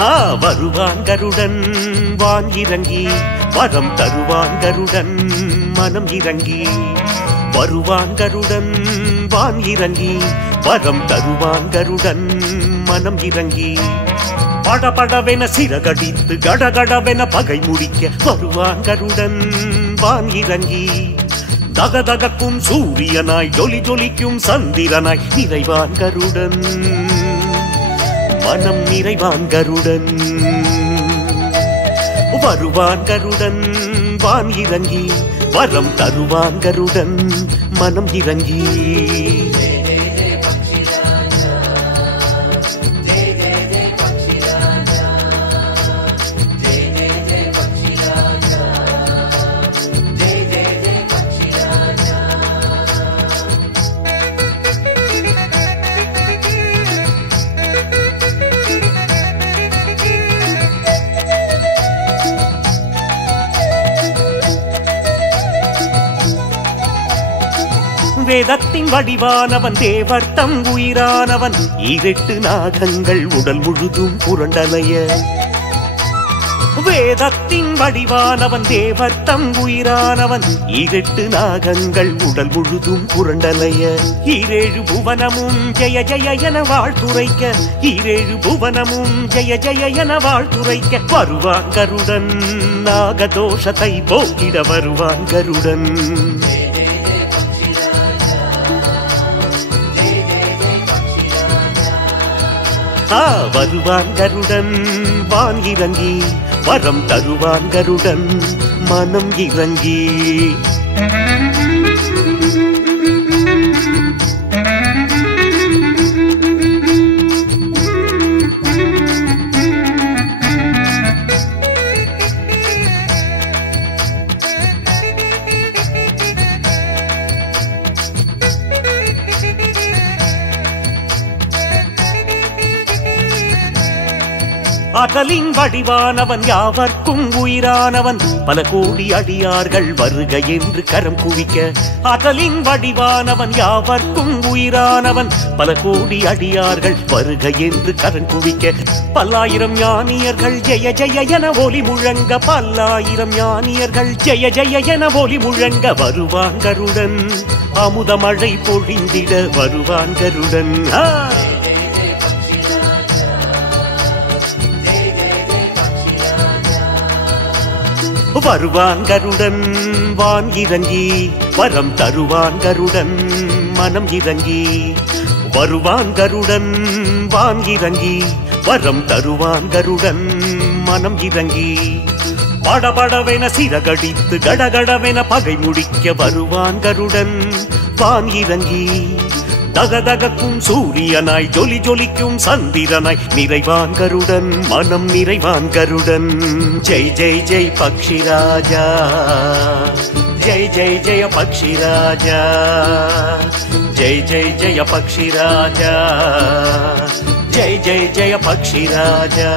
வருவான் கருடன் வான் இறங்கி வரம் தருவான் கருடன் மனம் இறங்கி வருவான் கருடன் வான் இறங்கி வரம் தருவான் கருடன் மனம் இறங்கி படபடவென சிறகடித்து கடகடவென பகை முடிக்க வருவான் கருடன் வான் இறங்கி தகதகக்கும் சூரியனாய் ஜொலி ஜொலிக்கும் சந்திரனாய் நிறைவான் கருடன் மனம் நிறைவான் கருடன் வருவான் கருடன் வான் இறங்கி வரம் தருவான் கருடன் மனம் இறங்கி வேதத்தின் வடிவானவன் தேவர்த்தம் உயிரானவன் ஈரெட்டு நாகங்கள் உடல் முழுதும் புரண்டலைய வேதத்தின் வடிவானவன் தேவர்த்தம் உயிரானவன் ஈரெட்டு நாகங்கள் உடல் முழுதும் புரண்டலைய ஈரேழு புவனமும் ஜெய ஜெய என வாழ்த்துரைக்க ஈரேழு புவனமும் ஜெய ஜெய என வாழ்த்துரைக்க வருவான் கருடன் நாகதோஷத்தை போக்கிட வருவான் கருடன் வருவான் கருடன் வான் இறங்கி வரம் தருவான் கருடன் மனம் இறங்கி அகலின் வடிவானவன் யாவர்க்கும் உயிரானவன் பல கோடி அடியார்கள் வருக என்று கரம் குவிக்க அகலின் வடிவானவன் யாவர்க்கும் உயிரானவன் பல கோடி அடியார்கள் வருக என்று கரம் குவிக்க பல்லாயிரம் ஞானியர்கள் ஜெய ஜெய என ஒலி முழங்க பல்லாயிரம் ஞானியர்கள் ஜெய ஜெய என ஒலி முழங்க வருவான் கருடன் அமுத மழை பொழிந்திட வருவான் கருடன் வருவான் கருடன் வான் இறங்கி வரம் தருவான் கருடன் மனம் இறங்கி வருவான் கருடன் வான் இறங்கி வரம் தருவான் கருடன் மனம் இறங்கி படபடவென சிறகடித்து கடகடவென பகை முடிக்க வருவான் கருடன் வான் இறங்கி தகதகக்கும் சூரியனாய் ஜொலி ஜொலிக்கும் சந்திரனாய் நிறைவான் கருடன் மனம் நிறைவான் கருடன் ஜெய் ஜெய் ஜெய் பக்ஷிராஜா ஜெய் ஜெய் ஜெய பக்ஷிராஜா ஜெய் ஜெய் ஜெய பக்ஷிராஜா ஜெய் ஜெய் ஜெய பக்ஷிராஜா